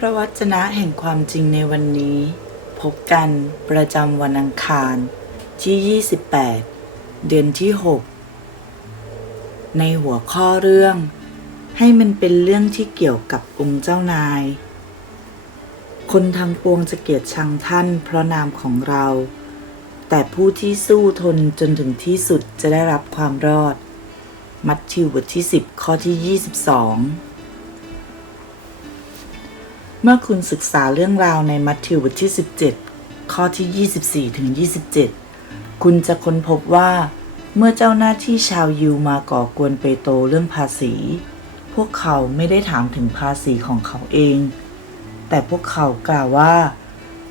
พระวจนะแห่งความจริงในวันนี้ พบกันประจำวันอังคารที่ 28 เดือนที่ 6 ในหัวข้อเรื่อง ให้มันเป็นเรื่องที่เกี่ยวกับองค์เจ้านาย คนทางปวงจะเกลียดชังท่านเพราะนามของเรา แต่ผู้ที่สู้ทนจนถึงที่สุดจะได้รับความรอด มัทธิวบทที่ 10 ข้อที่ 22 เมื่อคุณศึกษาเรื่องราวในมัทธิวบทที่ 17 ข้อที่ 24 ถึง 27 คุณจะค้นพบว่า เมื่อเจ้าหน้าที่ชาวยิวมาก่อกวนเปโตรเรื่องภาษี พวกเขาไม่ได้ถามถึงภาษีของเขาเอง แต่พวกเขากล่าวว่า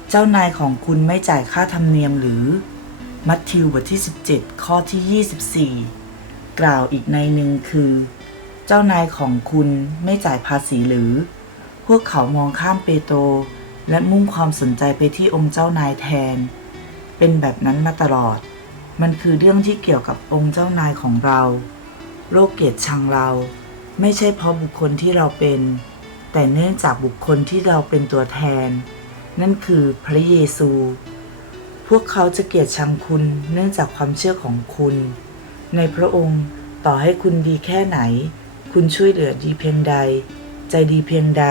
เจ้านายของคุณไม่จ่ายค่าธรรมเนียมหรือ มัทธิวบทที่ 17 ข้อที่ 24 กล่าวอีกในหนึ่งคือ เจ้านายของคุณไม่จ่ายภาษีหรือ พวกเขามองข้ามเปโตรและมุ่งความสนใจไปที่องค์เจ้านายแทน เป็นแบบนั้นมาตลอด มันคือเรื่องที่เกี่ยวกับองค์เจ้านายของเราโรคเกลียดชังเรา ไม่ใช่เพราะบุคคลที่เราเป็น แต่เนื่องจากบุคคลที่เราเป็นตัวแทน นั่นคือพระเยซู พวกเขาจะเกลียดชังคุณเนื่องจากความเชื่อของคุณ ในพระองค์ต่อให้คุณดีแค่ไหน คุณช่วยเหลือดีเพียงใด ใจดีเพียงใด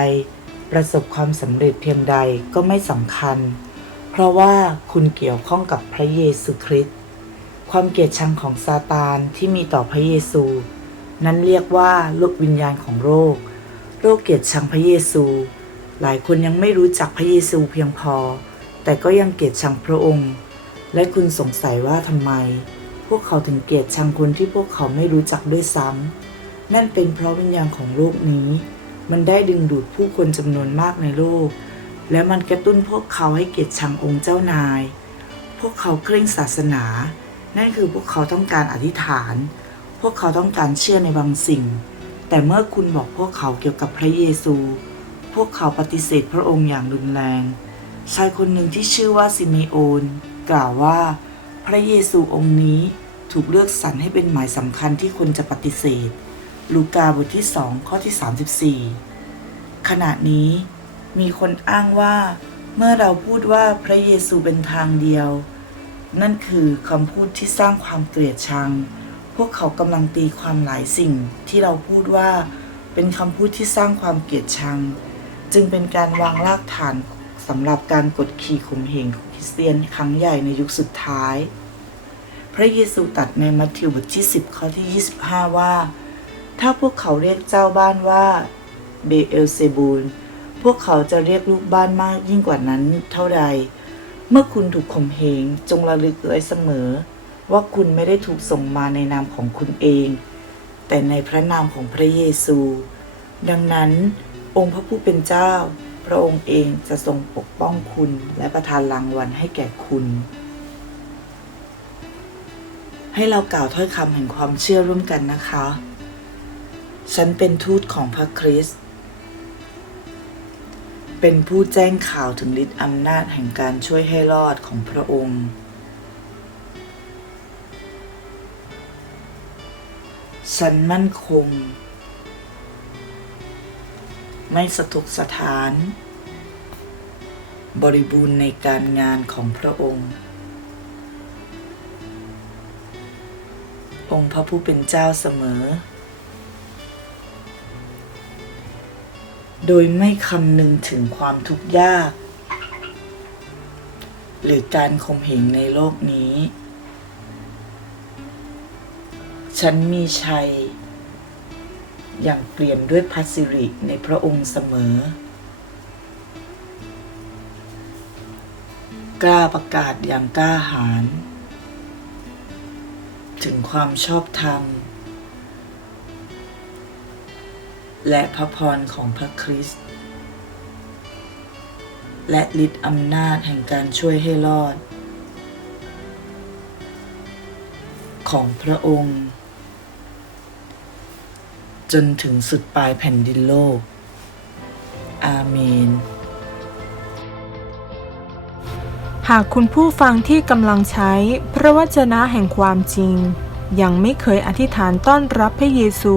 ประสบความสำเร็จเพียงใดก็ไม่สำคัญ เพราะว่าคุณเกี่ยวข้องกับพระเยซูคริสต์ความเกลียดชังของซาตานที่มีต่อพระเยซู นั้นเรียกว่าโลกวิญญาณของโรค โรคเกลียดชังพระเยซู หลายคนยังไม่รู้จักพระเยซูเพียงพอ แต่ก็ยังเกลียดชังพระองค์ และคุณสงสัยว่าทำไม พวกเขาถึงเกลียดชังคนที่พวกเขาไม่รู้จักด้วยซ้ำนั่นเป็นเพราะวิญญาณของโลกนี้ มันได้ดึงดูดผู้คนจำนวนมากในโลก และมันกระตุ้นพวกเขาให้เกลียดชังองค์เจ้านาย พวกเขาเคร่งศาสนา นั่นคือพวกเขาต้องการอธิษฐาน พวกเขาต้องการเชื่อในบางสิ่ง แต่เมื่อคุณบอกพวกเขาเกี่ยวกับพระเยซู พวกเขาปฏิเสธพระองค์อย่างรุนแรง ชายคนหนึ่งที่ชื่อว่าซิเมโอนกล่าวว่า พระเยซูองค์นี้ถูกเลือกสรรให้เป็นหมายสำคัญที่คนจะปฏิเสธ ลูกาบทที่สองข้อที่ 34 ขณะนี้มีคนอ้างว่า เมื่อเราพูดว่าพระเยซูเป็นทางเดียว นั่นคือคำพูดที่สร้างความเกลียดชัง พวกเขากำลังตีความหลายสิ่งที่เราพูดว่าเป็นคำพูดที่สร้างความเกลียดชัง จึงเป็นการวางรากฐานสำหรับการกดขี่ข่มเหงของคริสเตียนครั้งใหญ่ในยุคสุดท้าย พระเยซูตัดในมัทธิวบทที่ 10 ข้อที่ 25 ว่า ถ้าพวกเขาเรียกเจ้าบ้านว่าเบเอลเซบูล พวกเขาจะเรียกลูกบ้านมากยิ่งกว่านั้นเท่าใด เมื่อคุณถูกข่มเหงจงระลึกไว้เสมอ ว่าคุณไม่ได้ถูกส่งมาในนามของคุณเอง แต่ในพระนามของพระเยซู ดังนั้น องค์พระผู้เป็นเจ้า พระองค์เองจะทรงปกป้องคุณและประทานรางวัลให้แก่คุณ ให้เรากล่าวถ้อยคำแห่งความเชื่อร่วมกันนะคะ ฉันเป็นทูตของพระคริสต์เป็นผู้แจ้งข่าวถึงฤทธิ์อำนาจแห่งการช่วยให้รอดของพระองค์ ฉันมั่นคง ไม่สะทกสถาน บริบูรณ์ในการงานของพระองค์ องค์พระผู้เป็นเจ้าเสมอ โดยไม่คำนึงถึงความทุกข์ยาก หรือการข่มเหงในโลกนี้ ฉันมีชัย อย่างเปลี่ยมด้วยพัสิริในพระองค์เสมอ กล้าประกาศอย่างกล้าหาญถึงความชอบธรรม และพระพรของพระคริสต์และฤทธิ์อำนาจแห่งการช่วยให้รอด ของพระองค์ จนถึงสุดปลายแผ่นดินโลก อาเมน หากคุณผู้ฟังที่กำลังใช้พระวจนะแห่งความจริง ยังไม่เคยอธิษฐานต้อนรับพระเยซู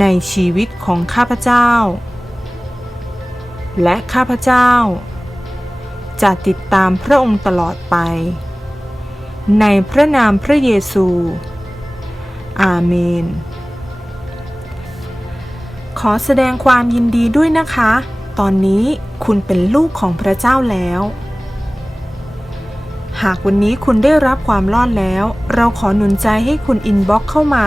ในชีวิตของข้าพเจ้า และข้าพเจ้า จะติดตามพระองค์ตลอดไป ในพระนามพระเยซู อาเมน ขอแสดงความยินดีด้วยนะคะ ตอนนี้คุณเป็นลูกของพระเจ้าแล้ว หากวันนี้คุณได้รับความรอดแล้ว เราขอหนุนใจให้คุณอินบ็อกเข้ามา